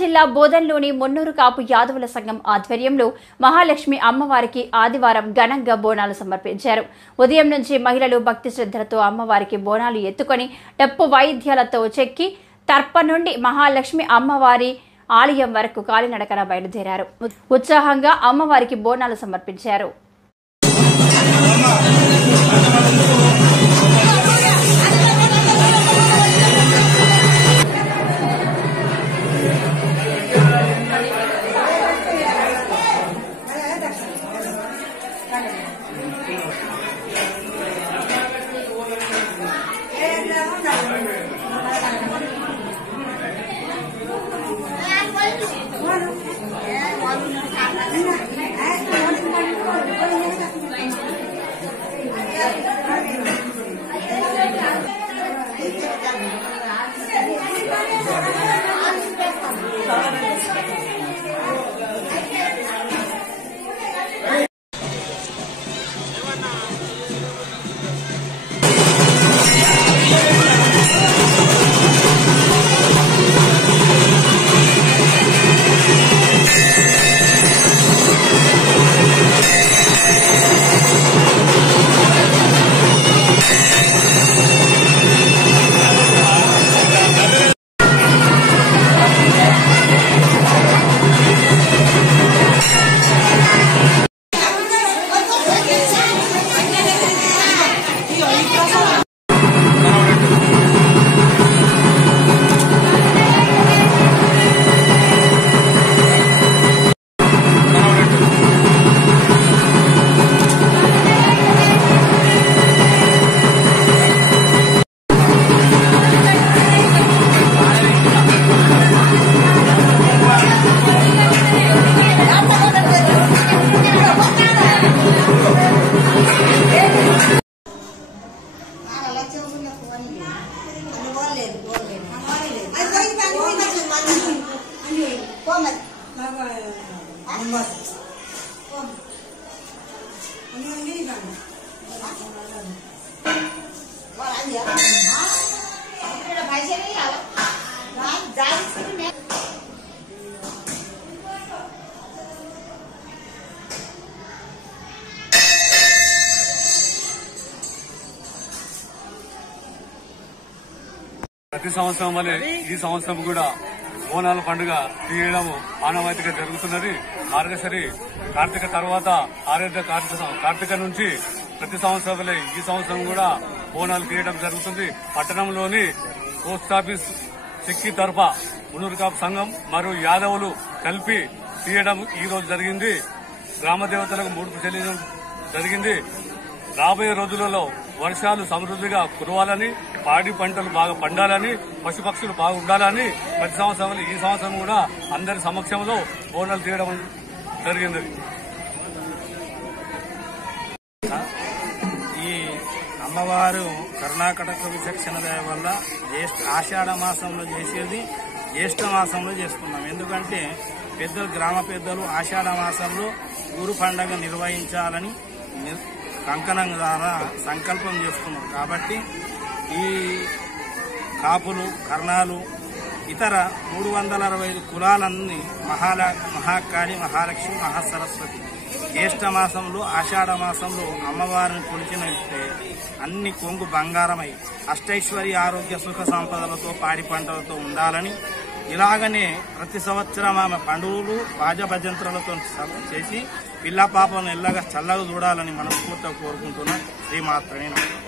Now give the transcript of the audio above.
జిల్లా బోధన్లోని మున్నూరు కాపు యాదవుల సంఘం ఆధ్వర్యంలో మహాలక్ష్మి అమ్మవారికి ఆదివారం ఘనంగా బోనాలు సమర్పించారు. ఉదయం నుంచి మహిళలు భక్తి శ్రద్ధలతో అమ్మవారికి బోనాలు ఎత్తుకొని డప్పు వాయిద్యాలతో చెక్కి తర్ప నుండి మహాలక్ష్మి అమ్మవారి ఆలయం వరకు కాలినడకన బయలుదేరారు. ఉత్సాహంగా అమ్మవారికి బోనాలు సమర్పించారు. ప్రతి సంవత్సరం వల్లే ఈ సంవత్సరం కూడా బోనాల పండుగ తీయడం ఆనవాయితీగా జరుగుతున్నది. మార్గశిరి కార్తీక తర్వాత ఆరాధ్య కార్తీక నుంచి ప్రతి సంవత్సరం వల్లే ఈ సంవత్సరం కూడా బోనాలు తీయడం జరుగుతుంది. పట్టణంలోని పోస్టాఫీస్ చెక్కి తరఫ మున్నూరు కాపు సంఘం మరియు యాదవులు కలిపి తీయడం ఈ రోజు జరిగింది. గ్రామ దేవతలకు ముడుపు చెల్లించడం జరిగింది. రాబోయే రోజులలో వర్షాలు సమృద్ధిగా కురవాలని, పాడి పంటలు బాగా పండాలని, పశుపక్షులు బాగా ఉండాలని ప్రతి సంవత్సరం ఈ సంవత్సరం కూడా అందరి సమక్షంలో బోనాలు తీయడం జరిగింది. ఈ అమ్మవారు కరుణాకటక విచక్షణ దయ వల్ల ఆషాఢ మాసంలో చేసేది జ్యేష్ఠ మాసంలో చేసుకున్నాం. ఎందుకంటే పెద్దలు గ్రామ పెద్దలు ఆషాఢ మాసంలో ఊరు పండగ నిర్వహించాలని కంకణం ద్వారా సంకల్పం చేసుకున్నారు. కాబట్టి ఈ కాపులు, కర్ణాలు, ఇతర 365 కులాలన్నీ మహాకాళి, మహాలక్ష్మి, మహాసరస్వతి జ్యేష్ఠ మాసంలో ఆషాఢ మాసంలో అమ్మవారిని కొలిచినట్టే అన్ని కొంగు బంగారమై అష్టైశ్వర్య ఆరోగ్య సుఖ సంపదలతో పాడి పంటలతో ఉండాలని, ఇలాగనే ప్రతి సంవత్సరం ఆమె పండుగలు బాజభజంత్రులతో చేసి పిల్ల పాపను ఎల్లగా చల్లగా చూడాలని మనస్ఫూర్తిగా కోరుకుంటున్నాం. శ్రీమాత్రనే నమః.